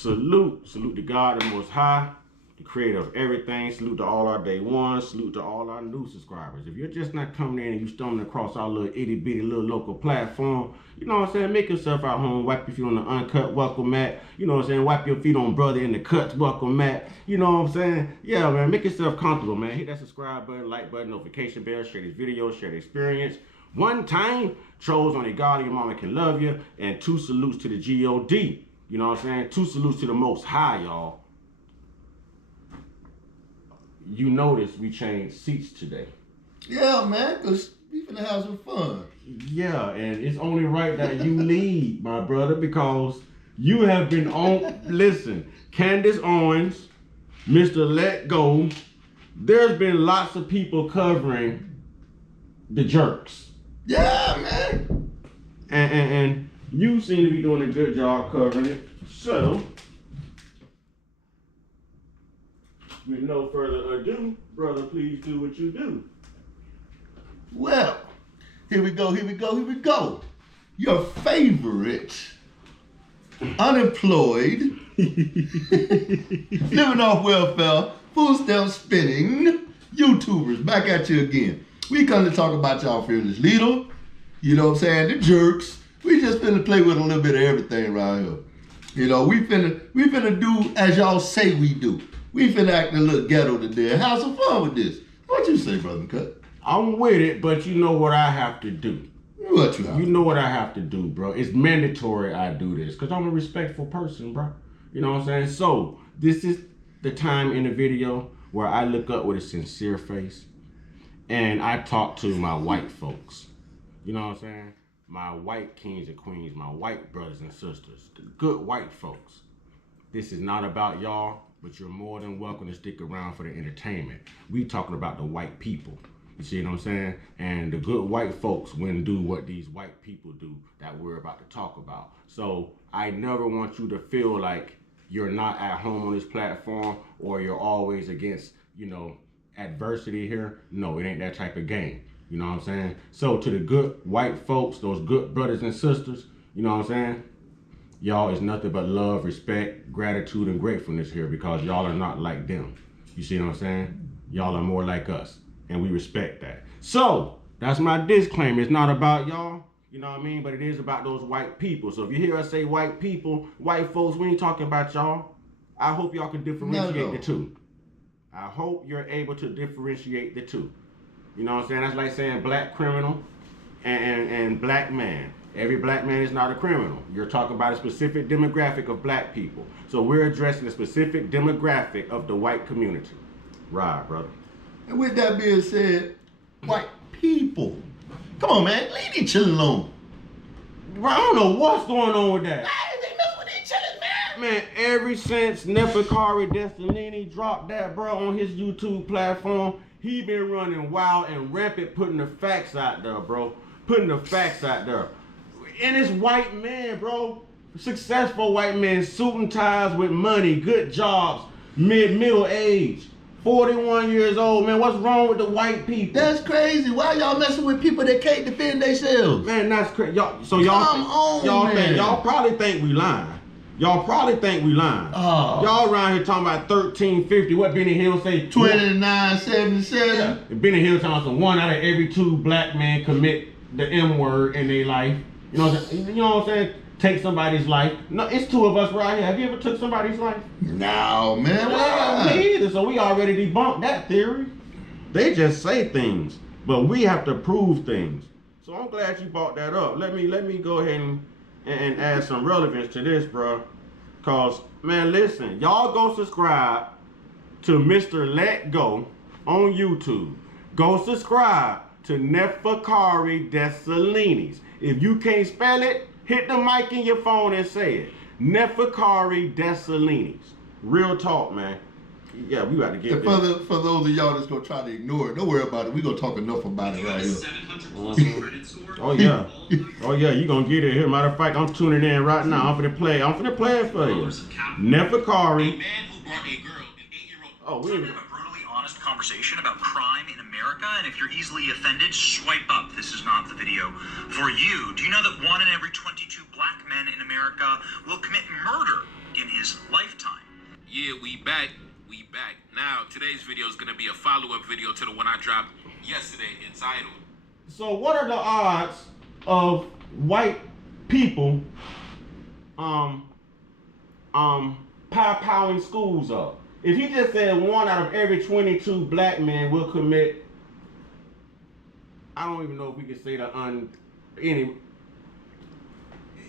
salute to God the Most High, the creator of everything. Salute to all our day ones. Salute to all our new subscribers. If you're just not coming in and you stumbling across our little itty bitty little local platform, you know what I'm saying? Make yourself at home. Wipe your feet on the Uncut, welcome mat. You know what I'm saying? Wipe your feet on Brother in the Cuts, welcome mat. You know what I'm saying? Yeah, man, make yourself comfortable, man. Hit that subscribe button, like button, notification bell, share this video, share the experience. One time, chose on a God your mama can love you, and 2 salutes to the G.O.D. You know what I'm saying? 2 salutes to the Most High, y'all. You notice we changed seats today. Yeah, man, because we finna have some fun. Yeah, and it's only right that you lead, my brother, because you have been on. Listen, Candace Owens, Mr. Let Go. There's been lots of people covering the jerks. Yeah, man. And you seem to be doing a good job covering it. So, with no further ado, brother, please do what you do. Well, here we go. Your favorite unemployed, living off welfare, food stamp spinning YouTubers back at you again. We come to talk about y'all fearless leader, you know what I'm saying, the jerks. We just finna play with a little bit of everything right here. You know, we finna do as y'all say we do. We finna act a little ghetto today and have some fun with this. What you say, Brother Cut? I'm with it, but you know what I have to do. What you have? You know what I have to do, bro. It's mandatory I do this because I'm a respectful person, bro. You know what I'm saying? So, this is the time in the video where I look up with a sincere face and I talk to my white folks. You know what I'm saying? My white kings and queens, my white brothers and sisters, the good white folks. This is not about y'all, but you're more than welcome to stick around for the entertainment. We talking about the white people. You see what I'm saying? And the good white folks wouldn't do what these white people do that we're about to talk about. So I never want you to feel like you're not at home on this platform or you're always against, you know, adversity here. No, it ain't that type of game. You know what I'm saying? So to the good white folks, those good brothers and sisters, you know what I'm saying? Y'all is nothing but love, respect, gratitude, and gratefulness here because y'all are not like them. You see what I'm saying? Y'all are more like us, and we respect that. So that's my disclaimer. It's not about y'all, you know what I mean? But it is about those white people. So if you hear us say white people, white folks, we ain't talking about y'all. I hope y'all can differentiate the two. I hope you're able to differentiate the two. You know what I'm saying? That's like saying black criminal and black man. Every black man is not a criminal. You're talking about a specific demographic of black people. So we're addressing a specific demographic of the white community. Right, brother. And with that being said, white people, come on, man, leave each other alone. Bro, I don't know what's going on with that. They know what each other, man. Man, ever since Neferkari Dessalini dropped that, bro, on his YouTube platform, he been running wild and rampant, putting the facts out there, bro. Putting the facts out there. And it's white men, bro. Successful white men, suit and ties with money, good jobs, middle age, 41 years old, man. What's wrong with the white people? That's crazy. Why y'all messing with people that can't defend themselves? Man, that's crazy. Y'all probably think we lying. Y'all probably think we lying. Oh. Y'all around here talking about 1350. What Benny Hill say? 2977. Yeah. Benny Hill talking about 1 out of every 2 black men commit the M word in their life. You know what I'm saying? Take somebody's life. No, it's 2 of us right here. Have you ever took somebody's life? No, man. Well, me either. So we already debunked that theory. They just say things, but we have to prove things. So I'm glad you brought that up. Let me go ahead and add some relevance to this, bro. Cause man, listen, y'all go subscribe to Mr. Let Go on YouTube. Go subscribe to Neferkari Dessalini. If you can't spell it, hit the mic in your phone and say it. Neferkari Dessalini. Real talk, man. Yeah, we got to get this. For those of y'all that's going to try to ignore it, don't worry about it. We're going to talk enough about it right here. Oh, yeah. Oh, yeah, you're going to get it here. Matter of fact, I'm tuning in right now. I'm finna play it for you. Neferkari. A man who brought a girl, an 8-year-old. Oh, we have a brutally honest conversation about crime in America, and if you're easily offended, swipe up. This is not the video for you. Do you know that 1 in every 22 black men in America will commit murder in his life? back. Now, today's video is going to be a follow-up video to the one I dropped yesterday entitled. So what are the odds of white people powering schools up? If he just said 1 out of every 22 black men will commit, I don't even know if we can say any.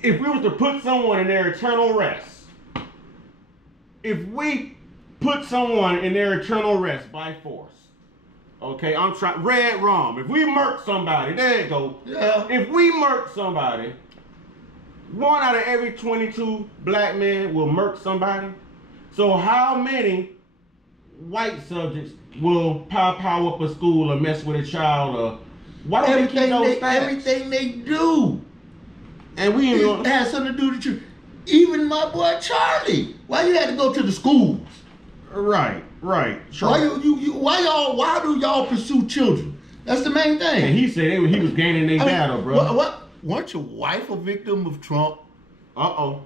If we was to put someone in their eternal rest, if we put someone in their eternal rest by force, okay, I'm trying, red rum, if we murk somebody, there you go. Yeah. If we murk somebody, 1 out of every 22 black men will murk somebody. So how many white subjects will power up a school or mess with a child or why don't they keep those facts? Everything they do. And we ain't It gonna, has something to do with you. Even my boy Charlie. Why you had to go to the schools? right. Why Charlie. why do y'all pursue children? That's the main thing. And he said he was gaining their battle, bro. What? Weren't your wife a victim of Trump? Uh-oh.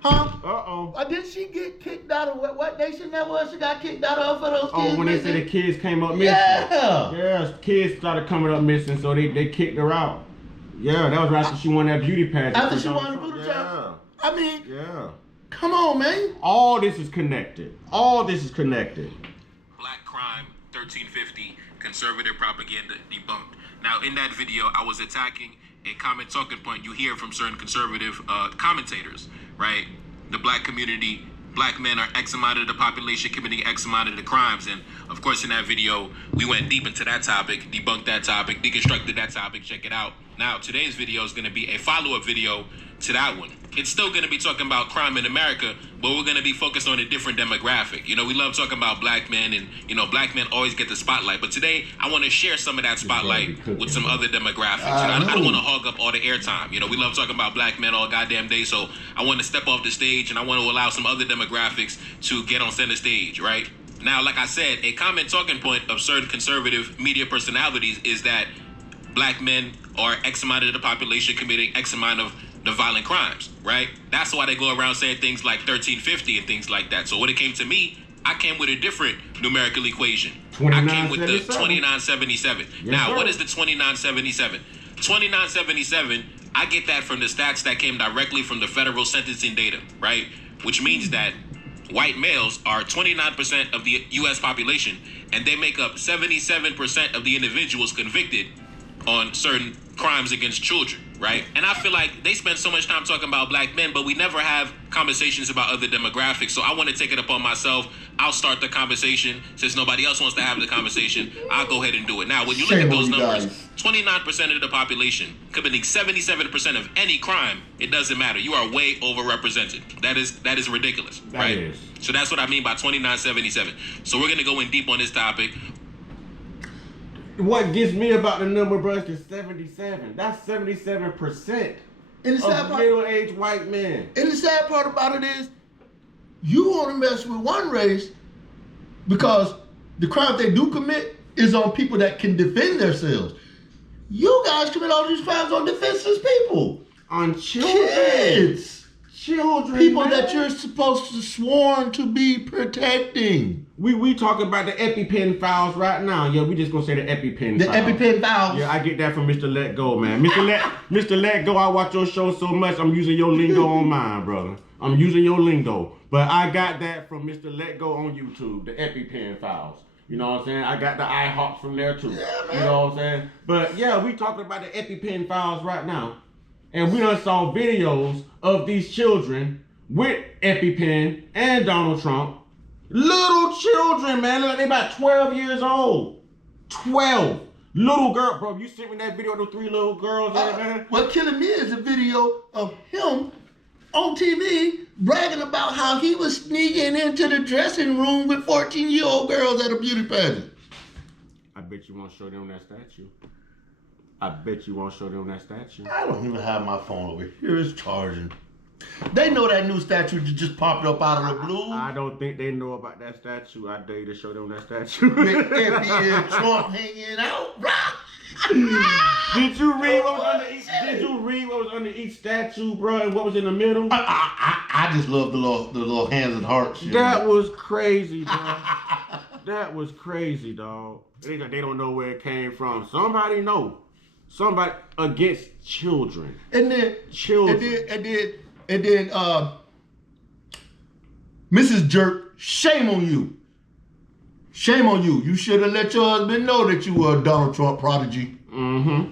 Huh? Why did she get kicked out of what nation that was? She got kicked out of for those kids. Oh, when they said the kids came up missing. Yeah. Yeah, kids started coming up missing, so they kicked her out. Yeah, that was right after she won that beauty pageant. After she won the beauty pageant. I mean, yeah. come on, man. All this is connected. Black Crime 1350 Conservative Propaganda Debunked. Now, in that video, I was attacking a common talking point you hear from certain conservative commentators, right? The black community, black men are X amount of the population committing X amount of the crimes. And of course, in that video, we went deep into that topic, debunked that topic, deconstructed that topic. Check it out. Now, today's video is going to be a follow-up video to that one. It's still going to be talking about crime in America, but we're going to be focused on a different demographic. You know, we love talking about black men and, you know, black men always get the spotlight. But today, I want to share some of that spotlight with some other demographics. I don't want to hog up all the airtime. You know, we love talking about black men all goddamn day. So I want to step off the stage and I want to allow some other demographics to get on center stage, right? Now, like I said, a common talking point of certain conservative media personalities is that black men are X amount of the population committing X amount of the violent crimes, right? That's why they go around saying things like 1350 and things like that. So when it came to me, I came with a different numerical equation. I came with the 2977. Now, sir. What is the 2977? 2977, I get that from the stats that came directly from the federal sentencing data, right? Which means that white males are 29% of the U.S. population, and they make up 77% of the individuals convicted on certain crimes against children, right? And I feel like they spend so much time talking about black men, but we never have conversations about other demographics. So I want to take it upon myself. I'll start the conversation. Since nobody else wants to have the conversation, I'll go ahead and do it. Now, when you look at those numbers, 29% of the population committing 77% of any crime, it doesn't matter. You are way overrepresented. That is ridiculous, right? So that's what I mean by 2977. So we're going to go in deep on this topic. What gets me about the number, bro, is the 77. That's 77% of middle-aged white men. And the sad part about it is, you want to mess with one race because the crime they do commit is on people that can defend themselves. You guys commit all these crimes on defenseless people. On children. Kids. Children, people man. That you're supposed to sworn to be protecting. We talking about the EpiPen files right now. Yeah, we just gonna say the EpiPen The files. EpiPen files. Yeah, I get that from Mr. Let Go, man. Mr. Let Go, I watch your show so much, I'm using your lingo on mine, brother. I'm using your lingo. But I got that from Mr. Let Go on YouTube, the EpiPen files. You know what I'm saying? I got the IHOPs from there too. Yeah, man. You know what I'm saying? But yeah, we talking about the EpiPen files right now. And we done saw videos of these children with EpiPen and Donald Trump. Little children, man. Look like they about 12 years old. 12. Little girl, bro. You sent me that video of the 3 little girls there, man. What's killing me is a video of him on TV bragging about how he was sneaking into the dressing room with 14-year-old girls at a beauty pageant. I bet you won't show them that statue. I bet you won't show them that statue. I don't even have my phone over here. It's charging. They know that new statue just popped up out of the blue. I don't think they know about that statue. I dare you to show them that statue. With FBI Trump hanging out. Did you read what was under each statue, bro, and what was in the middle? I just love the little hands and hearts. That was crazy, bro. That was crazy, dog. They don't know where it came from. Somebody know. Somebody against children. And then children. And then Mrs. Jerk, shame on you. Shame on you. You should have let your husband know that you were a Donald Trump prodigy. Mm-hmm.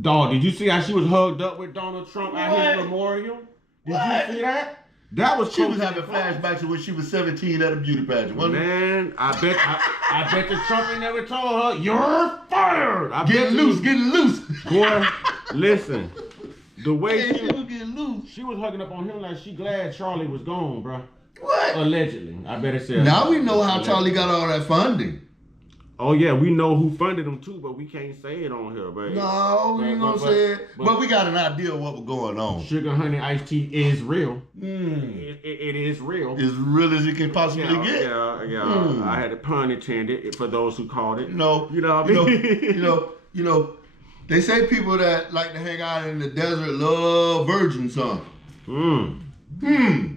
Dog, did you see how she was hugged up with Donald Trump at his memorial? Did you see that? That was she was having flashbacks of when she was 17 at a beauty pageant, wasn't it? Man, I bet the Trump ain't never told her, you're fired. Getting loose. Boy, listen. The way she was getting loose. She was hugging up on him like she glad Charlie was gone, bro. What? Allegedly. I better say. Now we know how Charlie got all that funding. Oh yeah, we know who funded him too, but we can't say it on here, baby. No, we ain't gonna say it. But we got an idea of what was going on. Sugar Honey Iced Tea is real. It is real. As real as it can possibly get. Yeah. I had a pun intended for those who called it. No, you know what I mean? You know, they say people that like to hang out in the desert love virgin son.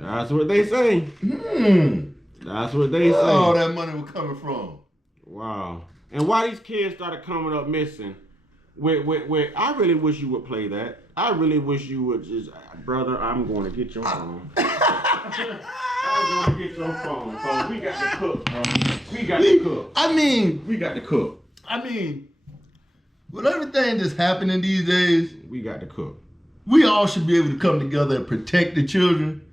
That's what they say. That's what they say. Where all that money was coming from. Wow. And why these kids started coming up missing? Where I really wish you would play that. I really wish you would just, brother, I'm going to get your phone. I'm going to get your phone. So we got to cook, bro. We got to cook. We got to cook. With everything that's happening these days, we got to cook. We all should be able to come together and protect the children.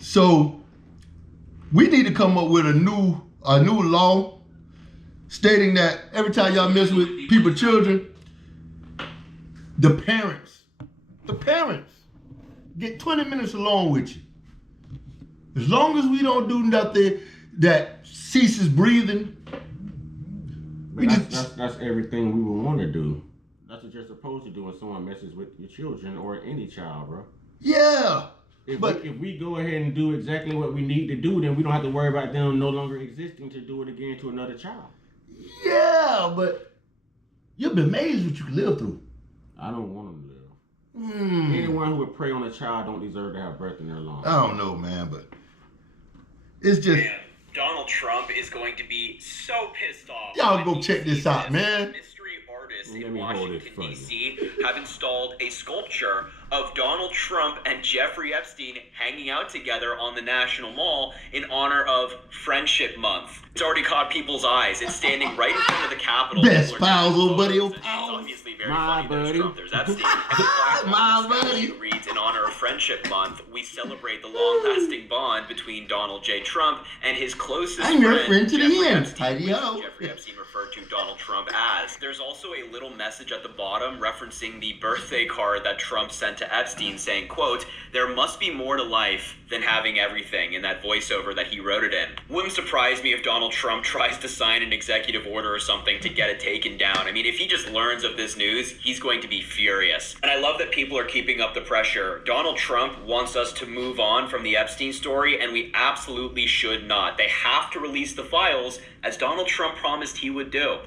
So we need to come up with a new law stating that every time y'all mess with people's children, the parents get 20 minutes along with you. As long as we don't do nothing that ceases breathing. That's everything we would want to do. That's what you're supposed to do when someone messes with your children or any child, bro. Yeah. If we go ahead and do exactly what we need to do, then we don't have to worry about them no longer existing to do it again to another child. Yeah, but you'll be amazed what you can live through. I don't want them to live. Anyone who would prey on a child don't deserve to have breath in their lungs. I don't know, man, but it's just... Man, Donald Trump is going to be so pissed off. Y'all go check this out, man. Artists in Washington, D.C. have installed a sculpture of Donald Trump and Jeffrey Epstein hanging out together on the National Mall in honor of Friendship Month. It's already caught people's eyes. It's standing right in front of the Capitol. Best pals, old buddy. It's obviously very funny. There's Trump, there's Epstein. My buddy. Reads, in honor of Friendship Month, we celebrate the long-lasting bond between Donald J. Trump and his closest friend, to the end. Jeffrey Epstein referred to Donald Trump as. There's also a little message at the bottom referencing the birthday card that Trump sent to Epstein saying, quote, "There must be more to life than having everything," in that voiceover that he wrote it in. Wouldn't surprise me if Donald Trump tries to sign an executive order or something to get it taken down. I mean, if he just learns of this news, he's going to be furious. And I love that people are keeping up the pressure. Donald Trump wants us to move on from the Epstein story, and we absolutely should not. They have to release the files, as Donald Trump promised he would do.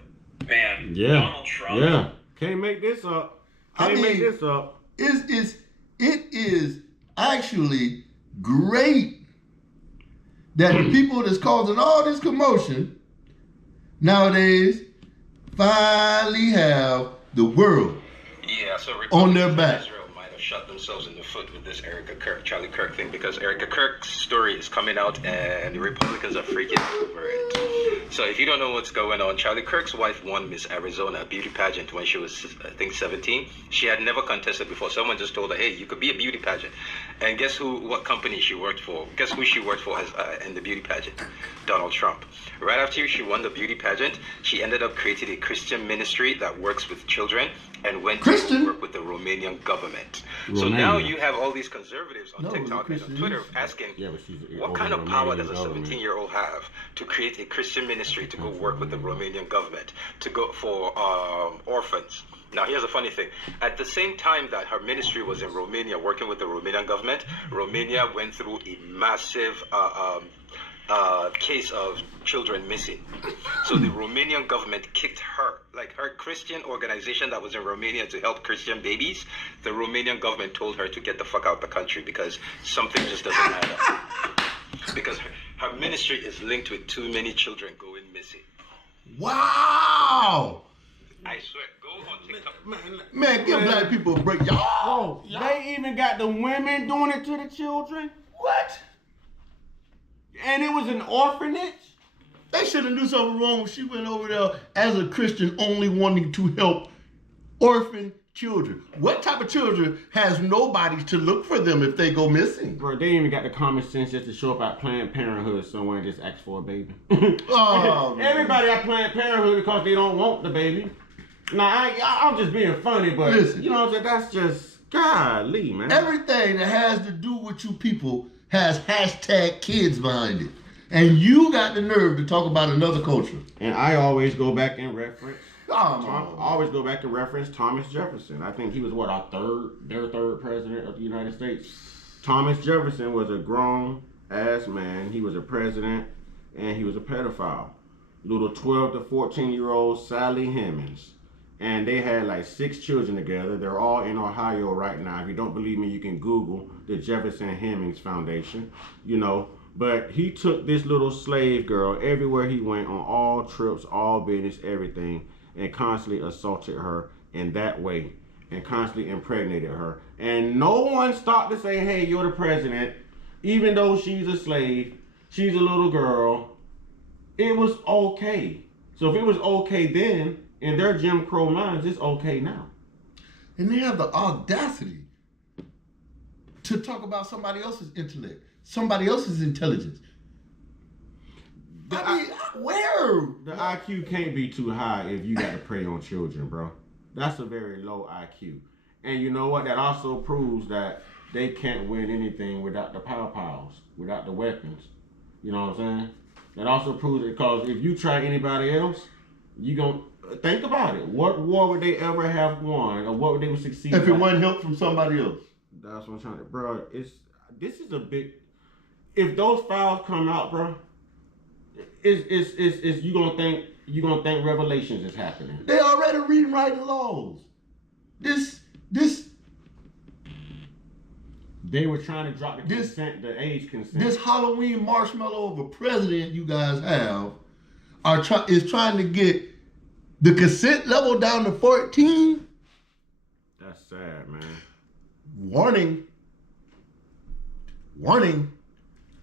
Man, Donald Trump. Yeah. Can't make this up. Make this up. It is actually great that the people that's causing all this commotion nowadays finally have the world on their back. Israel might have shot themselves in the foot with this Charlie Kirk thing, because Erika Kirk's story is coming out and the Republicans are freaking over it. So if you don't know what's going on, Charlie Kirk's wife won Miss Arizona, a beauty pageant, when she was, I think, 17. She had never contested before. Someone just told her, hey, you could be a beauty pageant. And guess what company she worked for? Guess who she worked for in the beauty pageant? Donald Trump. Right after she won the beauty pageant, she ended up creating a Christian ministry that works with children and went to work with the Romanian government. So now you have all these conservatives on TikTok and on Twitter asking, what kind of power does a 17-year-old have to create a Christian ministry to go work with the Romanian government, to go for orphans? Now, here's a funny thing. At the same time that her ministry was in Romania working with the Romanian government, Romania went through a massive case of children missing. So the Romanian government kicked her, like her Christian organization that was in Romania to help Christian babies. The Romanian government told her to get the fuck out the country because something just doesn't add up. Because her ministry is linked with too many children going missing. Wow! I swear, go on TikTok. Man, give black people a break. Y'all, They even got the women doing it to the children. what? And it was an orphanage. They should have knew something wrong when she went over there as a Christian only wanting to help orphan children. What type of children has nobody to look for them if they go missing? Bro, they even got the common sense just to show up at Planned Parenthood somewhere and just ask for a baby. Oh, man. Everybody at Planned Parenthood because they don't want the baby. Now, I'm just being funny, but Listen. you know what I'm saying? That's just, golly, man. Everything that has to do with you people has hashtag kids behind it. And you got the nerve to talk about another culture. And I always go back and reference. Oh, I always go back to reference Thomas Jefferson. I think he was their third president of the United States. Thomas Jefferson was a grown ass man. He was a president and he was a pedophile. Little 12 to 14-year-old Sally Hemings. And they had like 6 children together. They're all in Ohio right now. If you don't believe me, you can Google the Jefferson Hemings Foundation, you know. But he took this little slave girl everywhere he went on all trips, all business, everything, and constantly assaulted her in that way and constantly impregnated her. And no one stopped to say, hey, you're the president, even though she's a slave, she's a little girl. It was okay. So if it was okay then, in their Jim Crow minds, it's okay now. and they have the audacity to talk about somebody else's intellect, somebody else's intelligence. Where? The IQ can't be too high if you got to prey on children, bro. That's a very low IQ. And you know what? That also proves that they can't win anything without the pow-pows, without the weapons. You know what I'm saying? That also proves it, because if you try anybody else, you gon' think about it. What war would they ever have won, or what would they would succeed If it at? wasn't help from somebody else. That's what I'm trying to, bro. This is a big. If those files come out, bro, it's you gonna think Revelations is happening. They already reading writing laws. This They were trying to drop the age consent. this Halloween marshmallow of a president you guys have is trying to get the consent level down to 14. That's sad, man. Warning.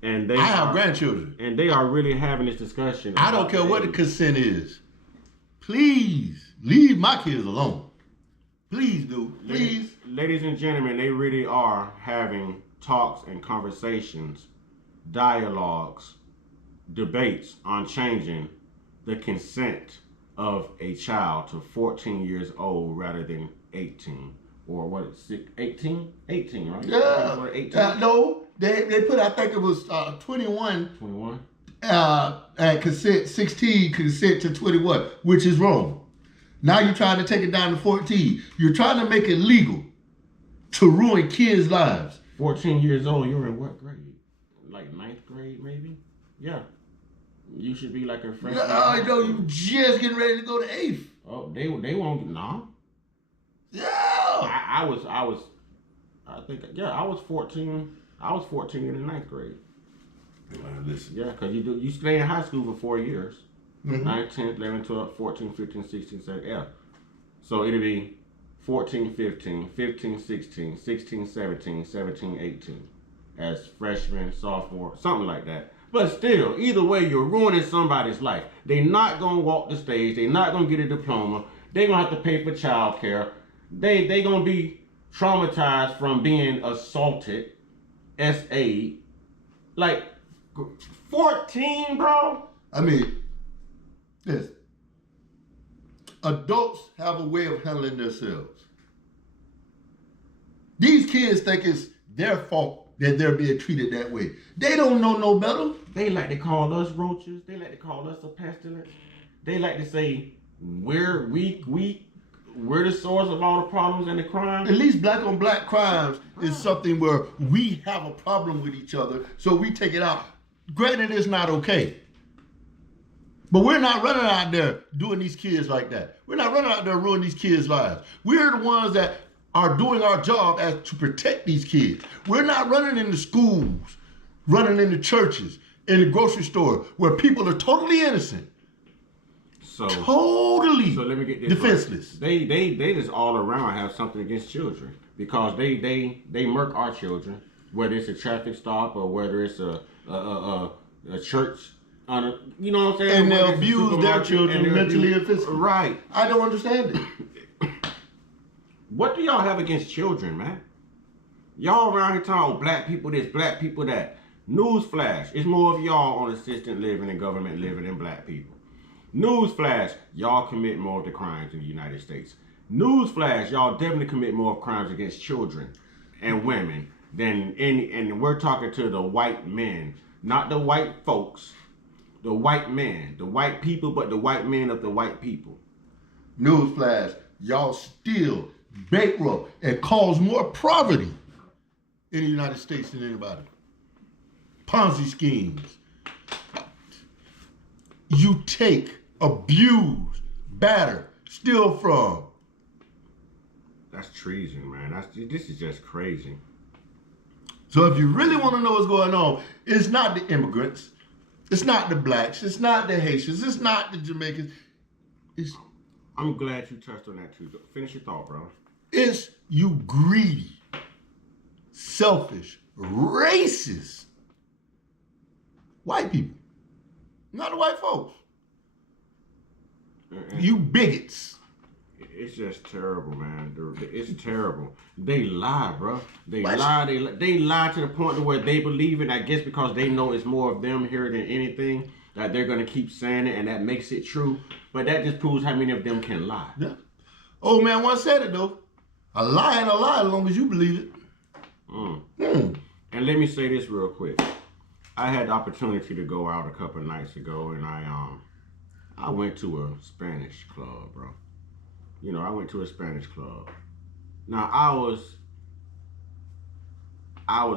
And I have grandchildren. and they are really having this discussion. I don't about care what the age. consent is. Please leave my kids alone. Please do. Please. Ladies and gentlemen, they really are having talks and conversations, dialogues, debates on changing the consent of a child to 14 years old rather than 18. Or what, 18? 18, right? Yeah. 18? No, they put, I think it was 21. 21? And consent, 16 consent to 21, which is wrong. Now you're trying to take it down to 14. You're trying to make it legal to ruin kids' lives. 14 years old, you're in what grade? Like 9th grade, maybe? Yeah. You should be like a freshman. No, you just getting ready to go to 8th. Oh, they won't, no. Yeah. I was 14. I was 14 in the 9th grade. Listen. Yeah, because you stay in high school for 4 years. Mhm. 9, 10, 11, 12, 14, 15, 16, 17, yeah. So it'll be 14, 15, 15, 16, 16, 17, 17, 18 as freshman, sophomore, something like that. But still, either way, you're ruining somebody's life. They're not going to walk the stage. They're not going to get a diploma. They're going to have to pay for child care. They're going to be traumatized from being assaulted, S.A. Like, 14, bro? I mean, yes. Adults have a way of handling themselves. These kids think it's their fault that they're being treated that way. They don't know no better. They like to call us roaches. They like to call us a pestilence. They like to say we're weak. We're the source of all the problems and the crime. At least black on black crimes is something where we have a problem with each other, so we take it out Granted, it's not okay. But we're not running out there doing these kids like that. We're not running out there ruining these kids' lives. We're the ones that are doing our job as to protect these kids. We're not running into schools, running into churches, in the grocery store, where people are totally innocent. So let me get this defenseless. Right. They just all around have something against children because they murk our children, whether it's a traffic stop or whether it's a church. You know what I'm saying? And they abuse their children mentally and physically. Right. I don't understand it. What do y'all have against children, man? Y'all around here talking black people this, black people that. Newsflash, it's more of y'all on assisted living and government living than black people. Newsflash, y'all commit more of the crimes in the United States. Newsflash, y'all definitely commit more crimes against children and women than any, and we're talking to the white men, not the white folks. The white men, the white people, but the white men of the white people. Newsflash, y'all still bankrupt and cause more poverty in the United States than anybody. Ponzi schemes. You take, abuse, batter, steal from. That's treason, man. This is just crazy. So if you really want to know what's going on, it's not the immigrants. It's not the blacks. It's not the Haitians. It's not the Jamaicans. I'm glad you touched on that too. Finish your thought, bro. It's you greedy, selfish, racist white people. Not the white folks. You bigots. It's just terrible, man. It's terrible. They lie, bro. They lie to the point to where they believe it. I guess because they know it's more of them here than anything, that they're gonna keep saying it, and that makes it true. But that just proves how many of them can lie. Yeah. Old man once said it though. A lie and a lie as long as you believe it. And let me say this real quick. I had the opportunity to go out a couple of nights ago, and I went to a Spanish club, bro. You know, I went to a Spanish club. Now, I was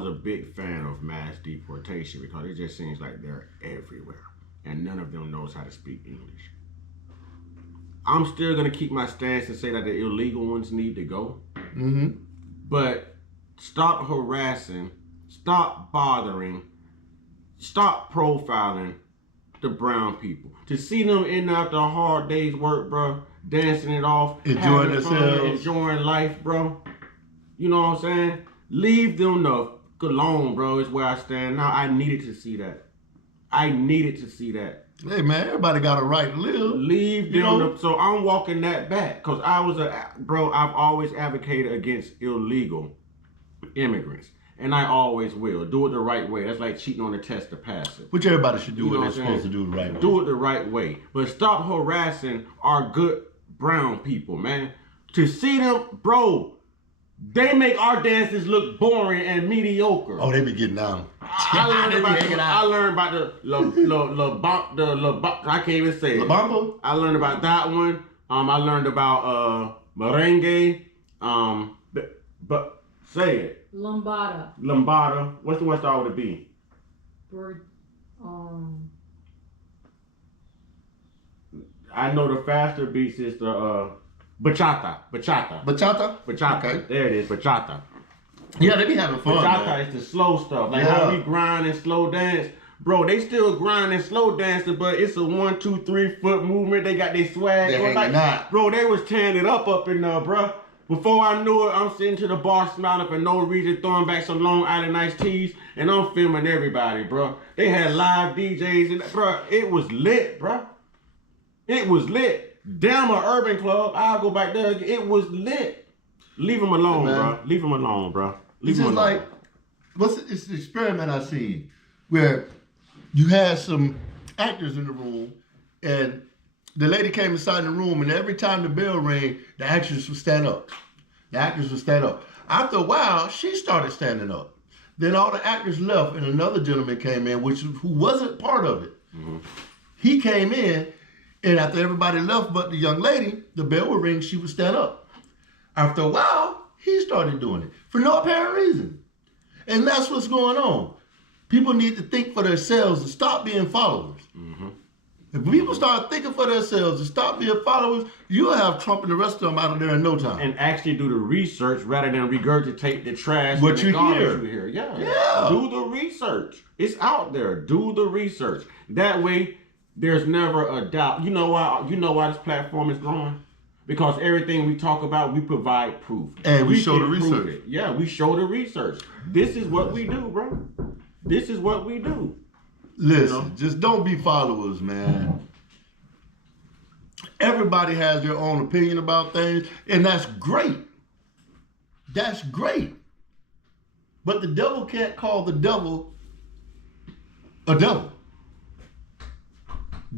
a big fan of mass deportation because it just seems like they're everywhere, and none of them knows how to speak English. I'm still gonna keep my stance and say that the illegal ones need to go. Mm-hmm. But stop harassing, stop bothering, stop profiling the brown people. To see them in after a hard day's work, bro, dancing it off, enjoying having themselves, fun, enjoying life, bro. You know what I'm saying? Leave them the alone, bro, is where I stand now. I needed to see that. Hey, man, everybody got a right to live. Leave them. So I'm walking that back because I've always advocated against illegal immigrants. And I always will. Do it the right way. That's like cheating on the test to pass it. Which everybody should do what they're saying? supposed to do the right way. Do it the right way. But stop harassing our good brown people, man. To see them, bro, they make our dances look boring and mediocre. Oh, they be getting down. I learned about the I can't even say it. La Bamba? I learned about that one. I learned about merengue. But say it. Lambada. What's the one start with a B? I know the faster beats is the bachata. Bachata? Okay. There it is, bachata. Yeah, they be having fun. Bachata man. is the slow stuff. Like how we grind and slow dance. Bro, they still grind and slow dancing, but it's a 1, 2, 3 foot movement. They got their swag. They hanging out. Bro, they was tearing it up in there, bro. Before I knew it, I'm sitting to the bar smiling for no reason, throwing back some Long Island iced teas, and I'm filming everybody, bro. They had live DJs, and bro, it was lit, bro. It was lit. Damn, an urban club. I'll go back there. It was lit. Leave them alone, bro. Leave them alone, bro. It's just like, it's the experiment I seen where you had some actors in the room, and the lady came inside the room, and every time the bell rang, the actors would stand up. After a while, she started standing up. Then all the actors left, and another gentleman came in, who wasn't part of it. Mm-hmm. He came in, and after everybody left but the young lady, the bell would ring, she would stand up. After a while, he started doing it for no apparent reason. And that's what's going on. People need to think for themselves and stop being followers. Mm-hmm. If people start thinking for themselves and stop being followers, you'll have Trump and the rest of them out of there in no time. And actually do the research rather than regurgitate the trash. What and you the garbage hear. you hear. Yeah. Yeah. Do the research. It's out there. Do the research. That way, there's never a doubt. You know why this platform is growing? Because everything we talk about, we provide proof. And we show can the prove research. it. Yeah, we show the research. This is what we do, bro. This is what we do. Listen, just don't be followers, man. Everybody has their own opinion about things, and that's great. That's great. But the devil can't call the devil a devil.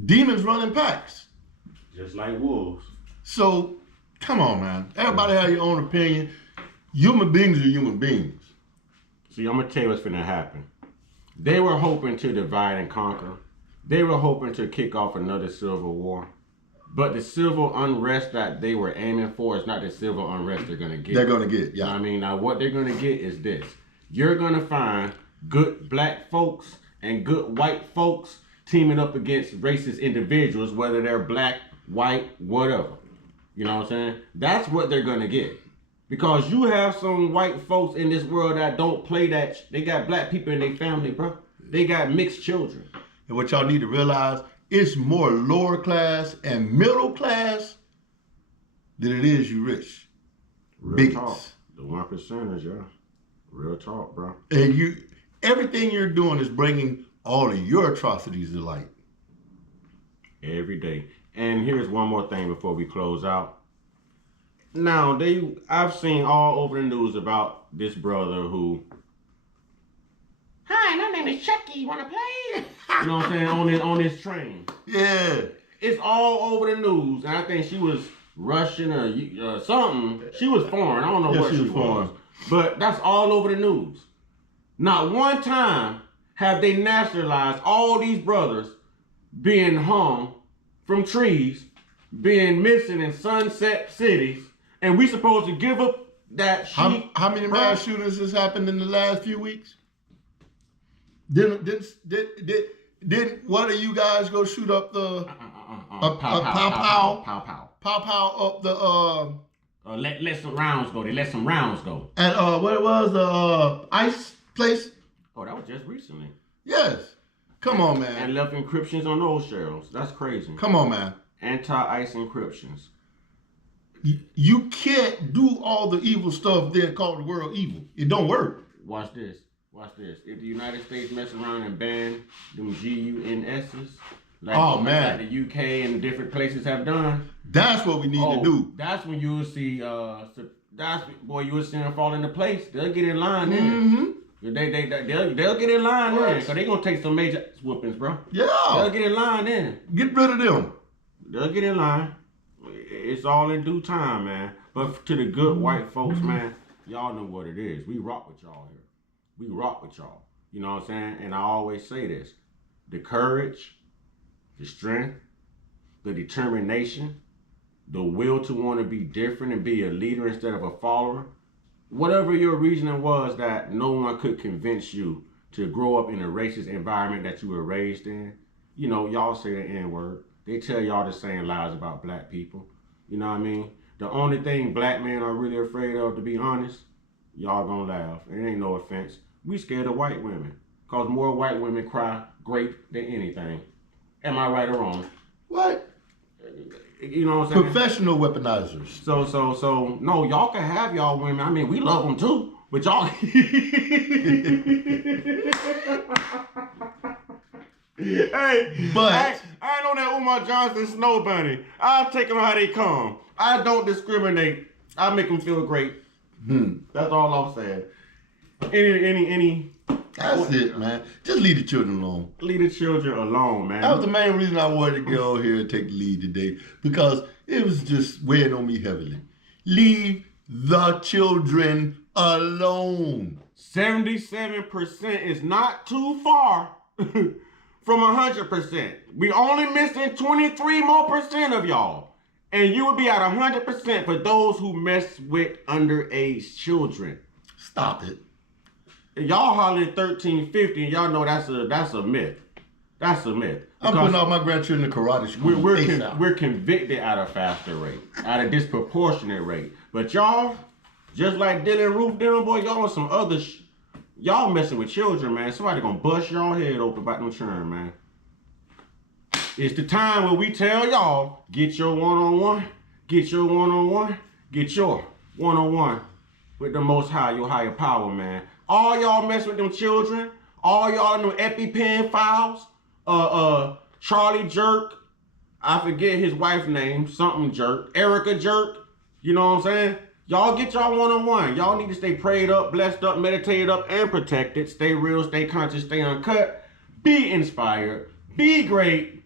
Demons run in packs. Just like wolves. So, come on, man. Everybody have your own opinion. Human beings are human beings. See, I'm going to tell you what's finna happen. They were hoping to divide and conquer. They were hoping to kick off another civil war. But the civil unrest that they were aiming for is not the civil unrest they're going to get. They're going to get, You know yeah. what I mean? Now, what they're going to get is this. You're going to find good black folks and good white folks teaming up against racist individuals, whether they're black, white, whatever. You know what I'm saying? That's what they're going to get. Because you have some white folks in this world that don't play that. They got black people in their family, bro. They got mixed children. And what y'all need to realize, it's more lower class and middle class than it is you rich. Real Bigots. talk. The 1%ers, yeah. Real talk, bro. And everything you're doing is bringing all of your atrocities to light. Every day. And here's one more thing before we close out. Now, I've seen all over the news about this brother who, hi, my name is Chucky, you wanna play? You know what I'm saying? On this train. Yeah. It's all over the news. And I think she was Russian or something. She was foreign. I don't know what she was. foreign. But that's all over the news. Not one time have they nationalized all these brothers being hung from trees, being missing in sunset cities, and we supposed to give up that sheep. How many mass shootings has happened in the last few weeks? Didn't one of you guys go shoot up the pow up the let some rounds go. They let some rounds go. at what it was, the ice place? Oh, that was just recently. Yes. Come on, And man. left encryptions on those shells. That's crazy. Come on, man. Anti-ice encryptions. You can't do all the evil stuff then call the world evil. It don't work. Watch this. Watch this. If the United States mess around and ban them GUNSs, like the UK and different places have done, That's what we need to do. that's when you will see. You will see them fall into place. They'll get in line then. Mm-hmm. They'll get in line then, cause they gonna take some major whoopings, bro. They'll Yeah. get in line then. Get rid of them. They'll get in line. It's all in due time, man. But to the good white folks, man, y'all know what it is. We rock with y'all here. We rock with y'all. You know what I'm saying? And I always say this. The courage, the strength, the determination, the will to want to be different and be a leader instead of a follower. Whatever your reasoning was that no one could convince you to grow up in a racist environment that you were raised in. You know, y'all say the N-word. They tell y'all the same lies about black people. You know what I mean? The only thing black men are really afraid of, to be honest, y'all gonna laugh. It ain't no offense. We scared of white women. Cause more white women cry grape than anything. Am I right or wrong? What? You know what I'm saying? Professional weaponizers. So, no, y'all can have y'all women. I mean, we love them too. But y'all... Hey, But- I ain't on that Umar Johnson Snow Bunny. I'll take them how they come. I don't discriminate. I make them feel great. That's all I'm saying. Any That's it, man. Just leave the children alone. leave the children alone, man. That was the main reason I wanted to get on here and take the lead today, because it was just weighing on me heavily. Leave the children alone. 77% is not too far from 100%. We only missing 23 more percent of y'all. And you will be at 100% for those who mess with underage children. Stop it. y'all hollering 1350, and y'all know that's a myth. That's a myth. I'm putting all my grandchildren in karate school. We're convicted at a faster rate, at a disproportionate rate. But y'all, just like Dylan Roof, them boy, y'all on some other y'all messing with children, man. Somebody gonna bust y'all head open about them children, man. It's the time where we tell y'all, get your one-on-one, get your one-on-one, get your one-on-one with the Most High, your higher power, man. All y'all mess with them children, all y'all in them EpiPen files, Charlie Jerk, I forget his wife's name, something Jerk, Erika Jerk, you know what I'm saying? Y'all get y'all one-on-one. Y'all need to stay prayed up, blessed up, meditated up, and protected. Stay real, stay conscious, stay uncut. Be inspired, be great,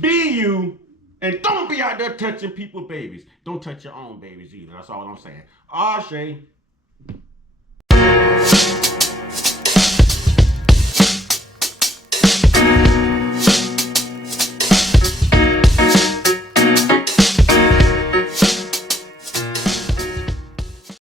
be you, and don't be out there touching people's babies. Don't touch your own babies either. That's all I'm saying. Ashe.